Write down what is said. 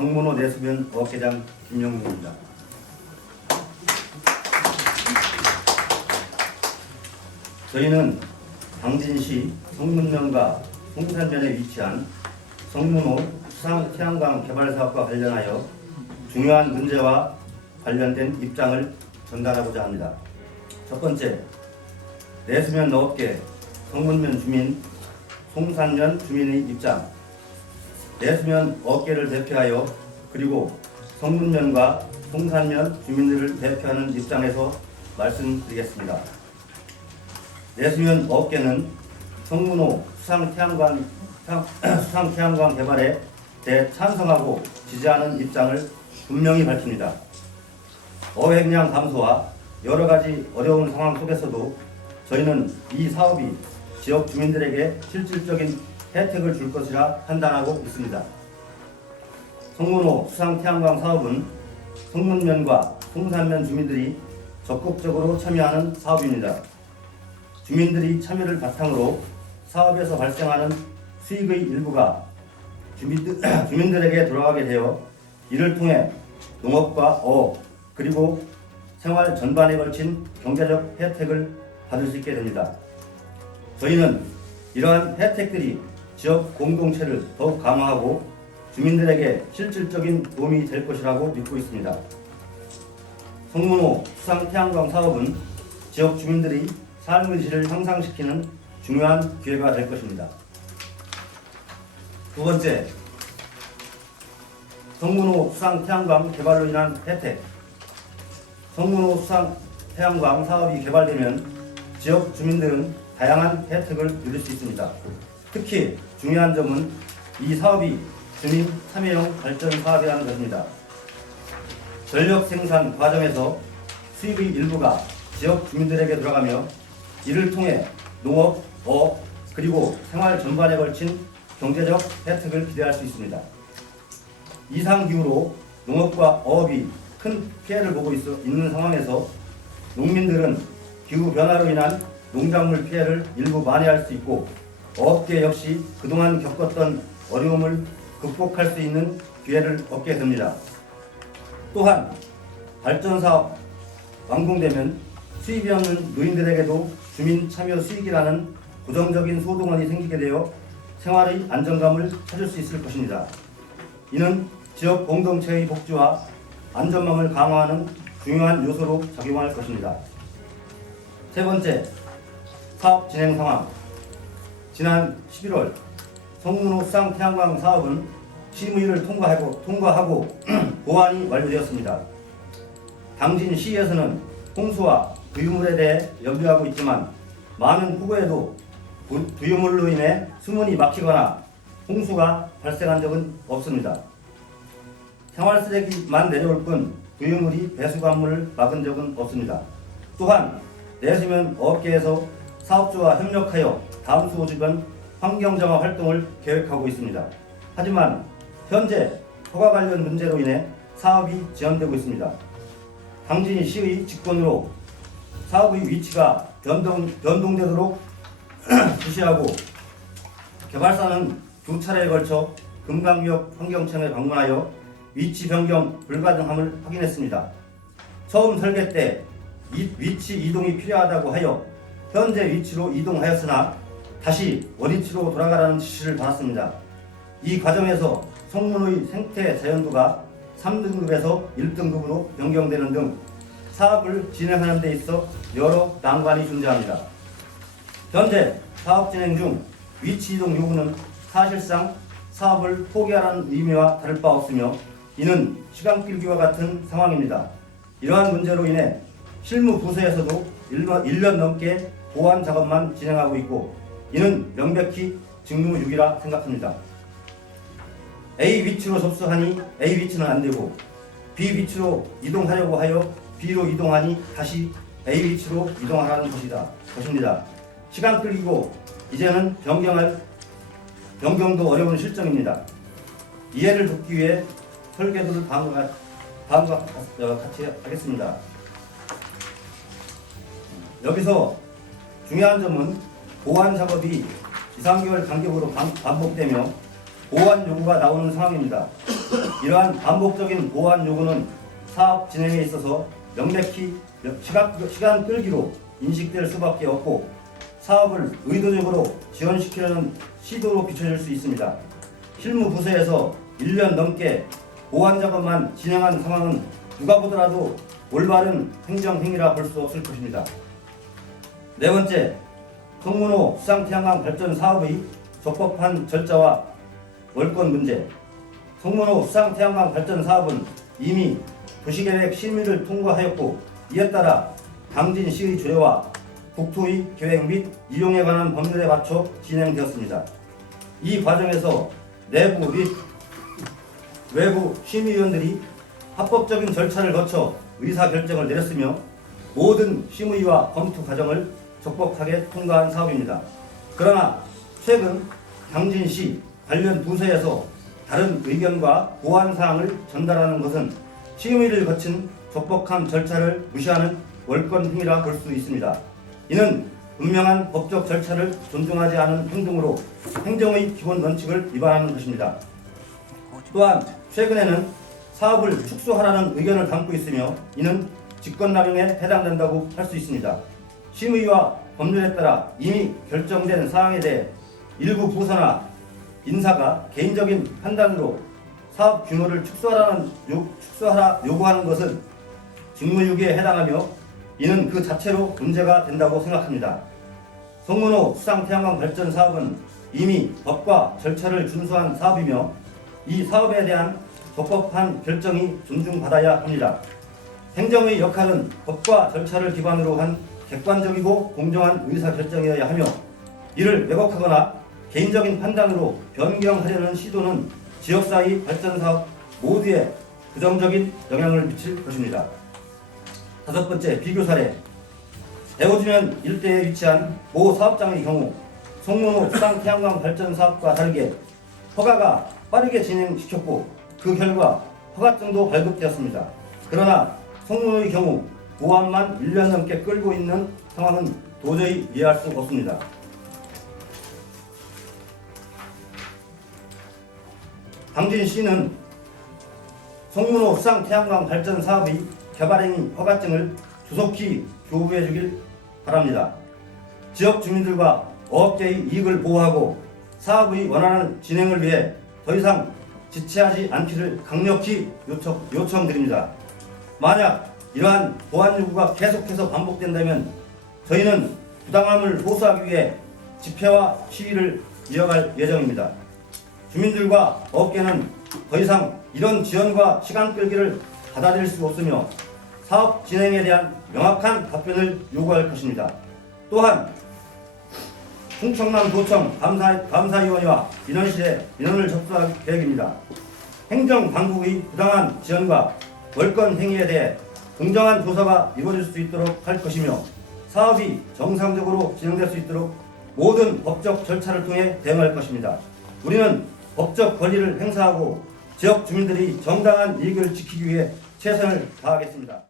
성문호 내수변 업계장 김영웅입니다. 저희는 당진시 성문면과 송산면에 위치한 성문호 수상 태양광 개발 사업과 관련하여 중요한 문제와 관련된 입장을 전달하고자 합니다. 첫 번째, 내수면 업계 성문면 주민, 송산면 주민의 입장. 내수면 업계를 대표하여 그리고 성문면과 송산면 주민들을 대표하는 입장에서 말씀드리겠습니다. 내수면 업계는 성문호 수상 태양광 개발에 대해 찬성하고 지지하는 입장을 분명히 밝힙니다. 어획량 감소와 여러 가지 어려운 상황 속에서도 저희는 이 사업이 지역 주민들에게 실질적인 혜택을 줄 것이라 판단하고 있습니다. 성문호 수상 태양광 사업은 성문면과 송산면 주민들이 적극적으로 참여하는 사업입니다. 주민들이 참여를 바탕으로 사업에서 발생하는 수익의 일부가 주민들에게 돌아가게 되어 이를 통해 농업과 어업 그리고 생활 전반에 걸친 경제적 혜택을 받을 수 있게 됩니다. 저희는 이러한 혜택들이 지역 공동체를 더욱 강화하고 주민들에게 실질적인 도움이 될 것이라고 믿고 있습니다. 성문호 수상 태양광 사업은 지역 주민들의 삶의 질을 향상시키는 중요한 기회가 될 것입니다. 두 번째, 성문호 수상 태양광 개발로 인한 혜택. 성문호 수상 태양광 사업이 개발되면 지역 주민들은 다양한 혜택을 누릴 수 있습니다. 특히 중요한 점은 이 사업이 주민 참여형 발전 사업이라는 것입니다. 전력 생산 과정에서 수입의 일부가 지역 주민들에게 들어가며 이를 통해 농업, 어업, 그리고 생활 전반에 걸친 경제적 혜택을 기대할 수 있습니다. 이상 기후로 농업과 어업이 큰 피해를 보고 있는 상황에서 농민들은 기후 변화로 인한 농작물 피해를 일부 만회할 수 있고 어업계 역시 그동안 겪었던 어려움을 극복할 수 있는 기회를 얻게 됩니다. 또한 발전사업 완공되면 수입이 없는 노인들에게도 주민 참여 수익이라는 고정적인 소득원이 생기게 되어 생활의 안정감을 찾을 수 있을 것입니다. 이는 지역 공동체의 복지와 안전망을 강화하는 중요한 요소로 작용할 것입니다. 세 번째, 사업 진행 상황. 지난 11월 성문호 수상 태양광 사업은 심의를 통과하고 보완이 완료되었습니다. 당진시에서는 홍수와 부유물에 대해 염려하고 있지만 많은 후보에도 부유물로 인해 수문이 막히거나 홍수가 발생한 적은 없습니다. 생활 쓰레기만 내려올 뿐 부유물이 배수관문을 막은 적은 없습니다. 또한 내수면 업계에서 사업주와 협력하여 다음 수 5주간 환경정화 활동을 계획하고 있습니다. 하지만 현재 허가 관련 문제로 인해 사업이 지연되고 있습니다. 당진시의 직권으로 사업의 위치가 변동되도록 지시하고 개발사는 2차례에 걸쳐 금강역 환경청에 방문하여 위치 변경 불가능함을 확인했습니다. 처음 설계 때 위치 이동이 필요하다고 하여 현재 위치로 이동하였으나 다시 원위치로 돌아가라는 지시를 받았습니다. 이 과정에서 성문의 생태 자연도가 3등급에서 1등급으로 변경되는 등 사업을 진행하는 데 있어 여러 난관이 존재합니다. 현재 사업 진행 중 위치 이동 요구는 사실상 사업을 포기하라는 의미와 다를 바 없으며 이는 시간 끌기와 같은 상황입니다. 이러한 문제로 인해 실무 부서에서도 1년 넘게 보완 작업만 진행하고 있고 이는 명백히 직무유기라 생각합니다. A 위치로 접수하니 A 위치는 안되고 B 위치로 이동하려고 하여 B로 이동하니 다시 A 위치로 이동하라는 것입니다. 시간 끌기고 이제는 변경도 어려운 실정입니다. 이해를 돕기 위해 설계도를 다음과 같이 하겠습니다. 여기서 중요한 점은 보완 작업이 2, 3개월 간격으로 반복되며 보완 요구가 나오는 상황입니다. 이러한 반복적인 보완 요구는 사업 진행에 있어서 명백히 시간 끌기로 인식될 수밖에 없고 사업을 의도적으로 지연시키려는 시도로 비춰질 수 있습니다. 실무 부서에서 1년 넘게 보완 작업만 진행한 상황은 누가 보더라도 올바른 행정행위라 볼 수 없을 것입니다. 네 번째, 송문호 수상태양광 발전 사업의 적법한 절차와 월권 문제. 송문호 수상태양광 발전 사업은 이미 도시계획 심의를 통과하였고 이에 따라 당진시의 조례와 국토의 계획 및 이용에 관한 법률에 맞춰 진행되었습니다. 이 과정에서 내부 및 외부 심의위원들이 합법적인 절차를 거쳐 의사결정을 내렸으며 모든 심의와 검토 과정을 적법하게 통과한 사업입니다. 그러나 최근 당진시 관련 부서에서 다른 의견과 보완사항을 전달하는 것은 심의를 거친 적법한 절차를 무시하는 월권 행위라 볼 수 있습니다. 이는 분명한 법적 절차를 존중하지 않은 행동으로 행정의 기본 원칙을 위반하는 것입니다. 또한 최근에는 사업을 축소하라는 의견을 담고 있으며 이는 직권남용에 해당된다고 할 수 있습니다. 심의와 법률에 따라 이미 결정된 사항에 대해 일부 부서나 인사가 개인적인 판단으로 사업 규모를 축소하라 요구하는 것은 직무유기에 해당하며 이는 그 자체로 문제가 된다고 생각합니다. 송문호 수상태양광 발전 사업은 이미 법과 절차를 준수한 사업이며 이 사업에 대한 적법한 결정이 존중받아야 합니다. 행정의 역할은 법과 절차를 기반으로 한 객관적이고 공정한 의사결정이어야 하며 이를 왜곡하거나 개인적인 판단으로 변경하려는 시도는 지역사회 발전사업 모두에 부정적인 영향을 미칠 것입니다. 다섯 번째, 비교 사례. 대우주면 일대에 위치한 모 사업장의 경우 송문호 수상태양광 발전 사업과 다르게 허가가 빠르게 진행시켰고 그 결과 허가증도 발급되었습니다. 그러나 송문호의 경우 보완만 1년 넘게 끌고 있는 상황은 도저히 이해할 수 없습니다. 당진시는 송문호 수상태양광 발전 사업의 개발행위 허가증을 조속히 교부해 주길 바랍니다. 지역 주민들과 어업계의 이익을 보호하고 사업의 원활한 진행을 위해 더 이상 지체하지 않기를 강력히 요청드립니다. 만약 이러한 보완 요구가 계속해서 반복된다면 저희는 부당함을 호소하기 위해 집회와 시위를 이어갈 예정입니다. 주민들과 업계는 더 이상 이런 지연과 시간 끌기를 받아들일 수 없으며 사업 진행에 대한 명확한 답변을 요구할 것입니다. 또한 충청남도청 감사위원회와 민원실에 민원을 접수할 계획입니다. 행정당국의 부당한 지연과 월권 행위에 대해 공정한 조사가 이루어질 수 있도록 할 것이며 사업이 정상적으로 진행될 수 있도록 모든 법적 절차를 통해 대응할 것입니다. 우리는 법적 권리를 행사하고 지역 주민들이 정당한 이익을 지키기 위해 최선을 다하겠습니다.